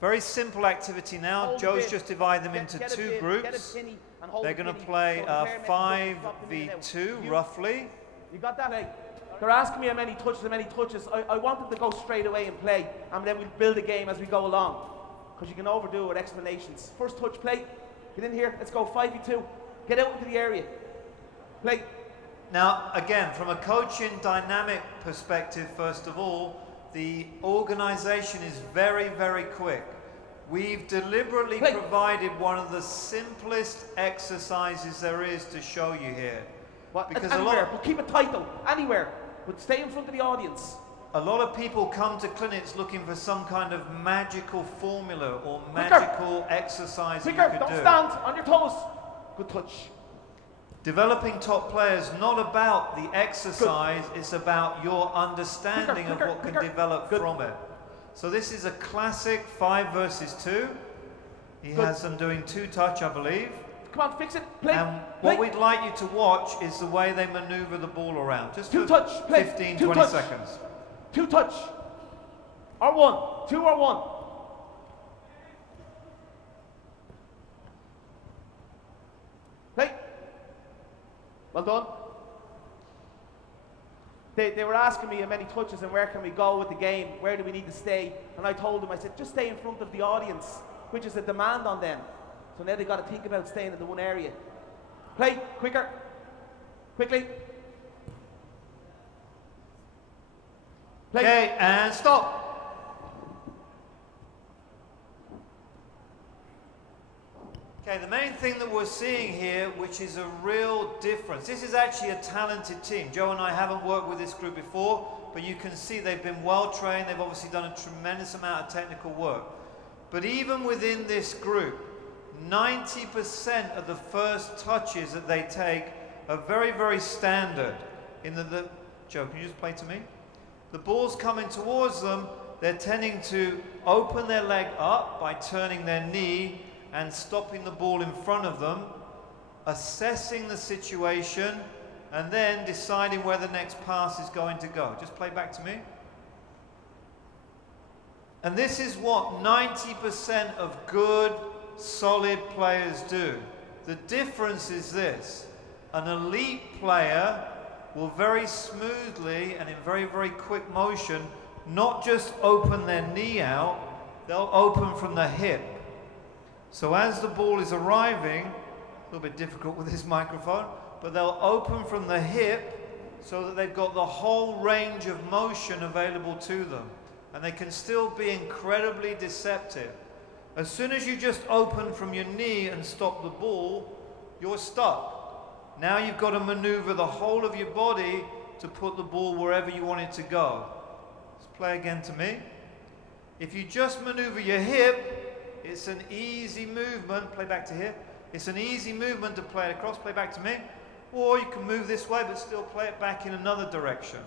Very simple activity now. Joe's just divided them into two groups. They're going to play 5v2 roughly. You got that? They're asking me how many touches. I want them to go straight away and play, and then we'll build a game as we go along. Because you can overdo it with explanations. First touch, play. Get in here. Let's go 5v2. Get out into the area. Play. Now, again, from a coaching dynamic perspective, first of all, the organization is very, very quick. We've deliberately provided one of the simplest exercises there is to show you here. What? Because anywhere, but keep it tight though. Anywhere, but stay in front of the audience. A lot of people come to clinics looking for some kind of magical formula or magical exercise that you could do. Don't stand on your toes. Good touch. Developing top players not about the exercise, it's about your understanding of what can develop from it. So this is a classic 5 versus 2. He has them doing 2 touch, I believe. Come on, fix it. Play. And what we'd like you to watch is the way they maneuver the ball around. Just 2 touch, play. 15, 20 seconds. 2 touch. Or 1. 2 or 1. Play. Well done. They were asking me how many touches and where can we go with the game, where do we need to stay, and I told them, I said, just stay in front of the audience, which is a demand on them. So now they've got to think about staying in the one area. Play, quicker, quickly. Play. Okay, and stop. Okay, the main thing that we're seeing here, which is a real difference, this is actually a talented team. Joe and I haven't worked with this group before, but you can see they've been well trained, they've obviously done a tremendous amount of technical work. But even within this group, 90% of the first touches that they take are very, very standard. Joe, can you just play to me? The ball's coming towards them, they're tending to open their leg up by turning their knee and stopping the ball in front of them, assessing the situation, and then deciding where the next pass is going to go. Just play back to me. And this is what 90% of good, solid players do. The difference is this: an elite player will very smoothly and in very, very quick motion not just open their knee out, they'll open from the hip. So as the ball is arriving, a little bit difficult with this microphone, but they'll open from the hip so that they've got the whole range of motion available to them. And they can still be incredibly deceptive. As soon as you just open from your knee and stop the ball, you're stuck. Now you've got to maneuver the whole of your body to put the ball wherever you want it to go. Let's play again to me. If you just maneuver your hip, it's an easy movement. Play back to here. It's an easy movement to play it across. Play back to me. Or you can move this way but still play it back in another direction.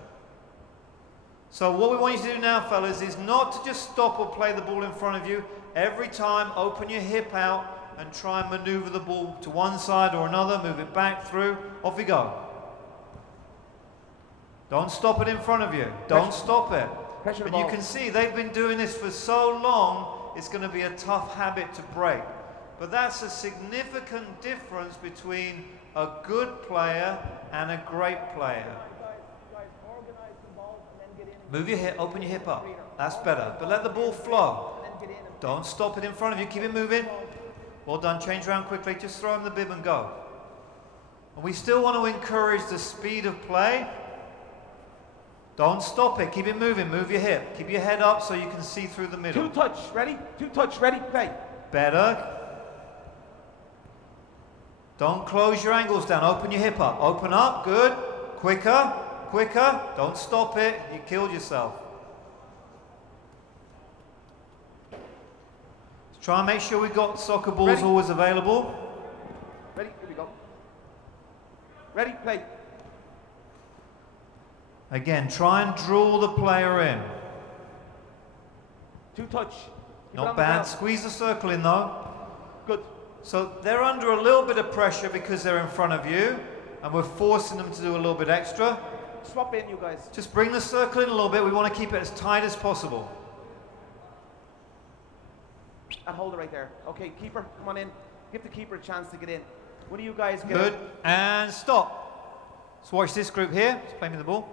So what we want you to do now, fellas, is not to just stop or play the ball in front of you. Every time, open your hip out and try and maneuver the ball to one side or another. Move it back through. Off we go. Don't stop it in front of you. Don't stop it. And you can see they've been doing this for so long, it's going to be a tough habit to break. But that's a significant difference between a good player and a great player. Move your hip, open your hip up. That's better. But let the ball flow. Don't stop it in front of you. Keep it moving. Well done. Change around quickly. Just throw him the bib and go. And we still want to encourage the speed of play. Don't stop it. Keep it moving. Move your hip. Keep your head up so you can see through the middle. 2 touch. Ready? 2 touch. Ready? Play. Better. Don't close your ankles down. Open your hip up. Open up. Good. Quicker. Quicker. Don't stop it. You killed yourself. Let's try and make sure we've got soccer balls always available. Ready? Here we go. Ready? Play. Again, try and draw the player in. 2 touch. Not bad. Squeeze the circle in though. Good. So they're under a little bit of pressure because they're in front of you, and we're forcing them to do a little bit extra. Swap in, you guys. Just bring the circle in a little bit. We want to keep it as tight as possible. And hold it right there. Okay, keeper, come on in. Give the keeper a chance to get in. One of you guys get Good. in. And stop. So watch this group here. Just play me the ball.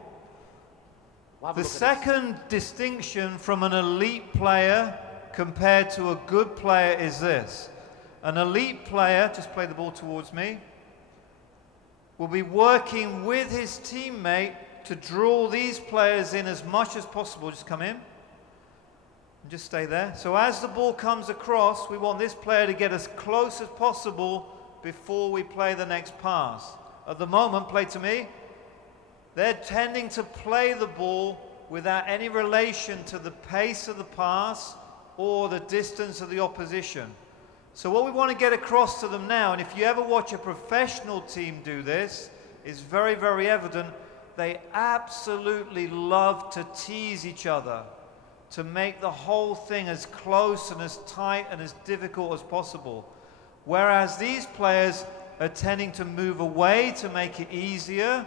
We'll have a The look at this. second distinction from an elite player compared to a good player is this. An elite player, just play the ball towards me, will be working with his teammate to draw these players in as much as possible. Just come in and just stay there. So as the ball comes across, we want this player to get as close as possible before we play the next pass. At the moment, play to me. They're tending to play the ball without any relation to the pace of the pass or the distance of the opposition. So what we want to get across to them now, and if you ever watch a professional team do this, is very, very evident. They absolutely love to tease each other, to make the whole thing as close and as tight and as difficult as possible. Whereas these players are tending to move away to make it easier.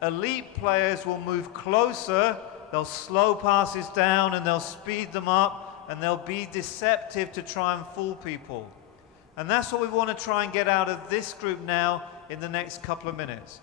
Elite players will move closer, they'll slow passes down and they'll speed them up, and they'll be deceptive to try and fool people. And that's what we want to try and get out of this group now in the next couple of minutes.